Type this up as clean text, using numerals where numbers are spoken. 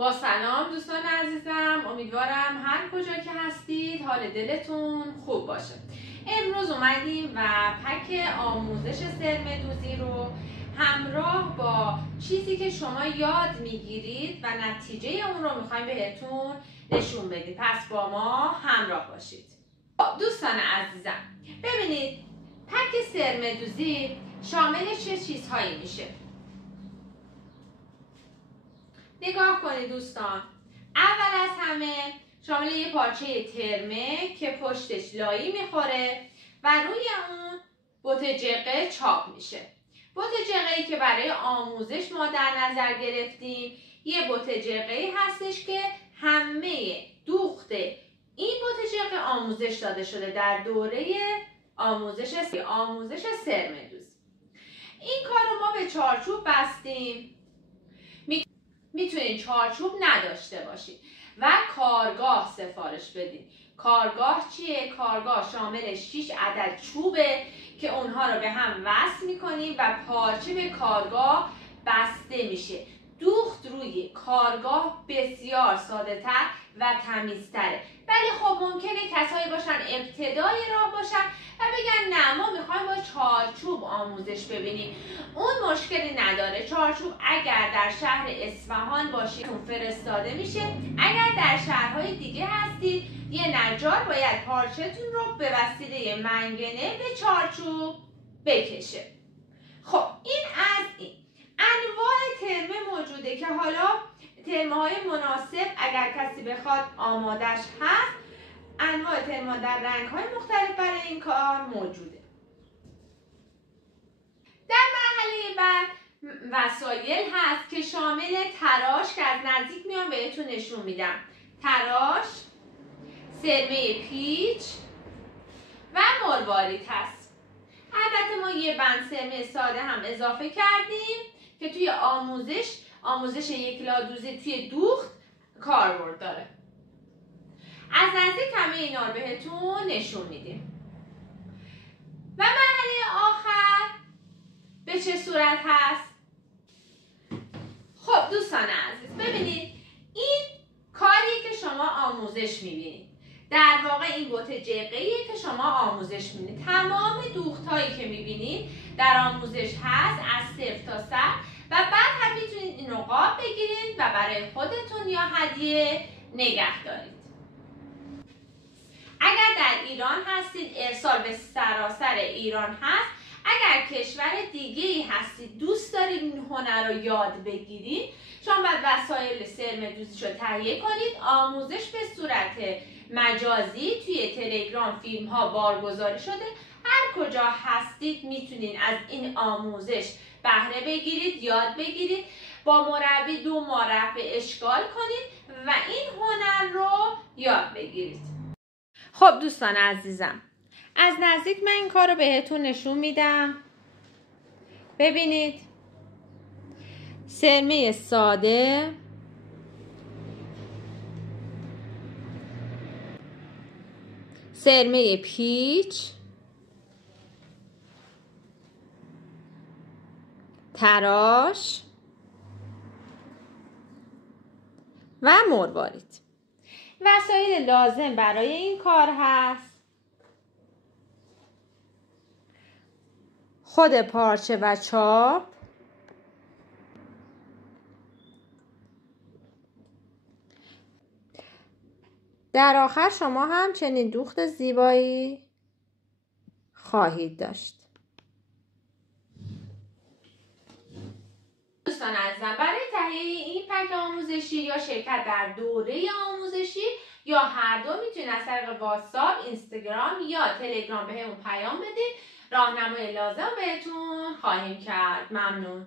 با سلام دوستان عزیزم، امیدوارم هر کجا که هستید حال دلتون خوب باشه. امروز اومدیم و پک آموزش سرمدوزی رو همراه با چیزی که شما یاد میگیرید و نتیجه اون رو میخوایم بهتون نشون بدیم. پس با ما همراه باشید. دوستان عزیزم، ببینید پک سرمدوزی شامل چه چیزهایی میشه؟ نگاه کنید دوستان. اول از همه شامل یه پارچه ترمه که پشتش لایی میخوره و روی اون بت جقه چاپ میشه. بت جقه‌ای که برای آموزش ما در نظر گرفتیم یه بت جقه‌ای هستش که همه دوخت این بت جقه آموزش داده شده در دوره آموزش سرمدوزی. این کار رو ما به چارچوب بستیم. میتونید چارچوب نداشته باشید و کارگاه سفارش بدید. کارگاه چیه؟ کارگاه شامل 6 عدد چوبه که اونها رو به هم وصل میکنیم و پارچه به کارگاه بسته میشه. دوخت روی کارگاه بسیار ساده تر و تمیزتره. ولی خب ممکنه کسایی باشن ابتدای راه باشن و بگن نه ما میخوایم با چارچوب آموزش ببینیم. اون مشکلی نداره. چارچوب اگر در شهر اصفهان باشید فرستاده میشه. اگر در شهرهای دیگه هستید یه نجار باید پارچه‌تون رو به وسیله منگنه به چارچوب بکشه. خب این از این انواع ترمه موجوده که حالا ترمه های مناسب اگر کسی بخواد آمادش هست. انواع ترمه در رنگ های مختلف برای این کار موجوده. در مرحله بعد وسایل هست که شامل تراش که از نزدیک میام بهتون نشون میدم. تراش، سرمه پیچ و مروارید هست. البته ما یه بند سرمه ساده هم اضافه کردیم که توی آموزش یک لادوزی توی دوخت کاربرد داره. از نزدیک همه اینا رو بهتون نشون میدیم. و مرحله آخر به چه صورت هست؟ خب دوستان عزیز، ببینید این کاریه که شما آموزش میبینید. در واقع این بت جقه‌ایه که شما آموزش میبینید. تمام دوختایی که میبینید در آموزش هست از صفر تا 100 و بعد هم میتونید این رو قاب بگیرید و برای خودتون یا هدیه نگه دارید. اگر در ایران هستید ارسال به سراسر ایران هست. اگر کشور دیگه‌ای هستید دوست دارید این هنر رو یاد بگیرید، شما باید وسایل سرمدوزیش رو تهیه کنید. آموزش به صورت مجازی توی تلگرام فیلم ها بارگذاری شده. هر کجا هستید میتونید از این آموزش بهره بگیرید، یاد بگیرید، با مربی 2 ماه رفع اشکال کنید و این هنر رو یاد بگیرید. خب دوستان عزیزم، از نزدیک من این کار رو بهتون نشون میدم. ببینید سرمه ساده، سرمه پیچ، تراش و مروارید. وسایل لازم برای این کار هست خود پارچه و چاپ، در آخر شما هم چنین دوخت زیبایی خواهید داشت. دوستان عزیزم، برای تهیه این پک آموزشی یا شرکت در دوره آموزشی یا هر دو میتونید از طریق واتساپ، اینستاگرام یا تلگرام بهمون پیام بدید. راهنمای لازم بهتون خواهیم کرد. ممنون.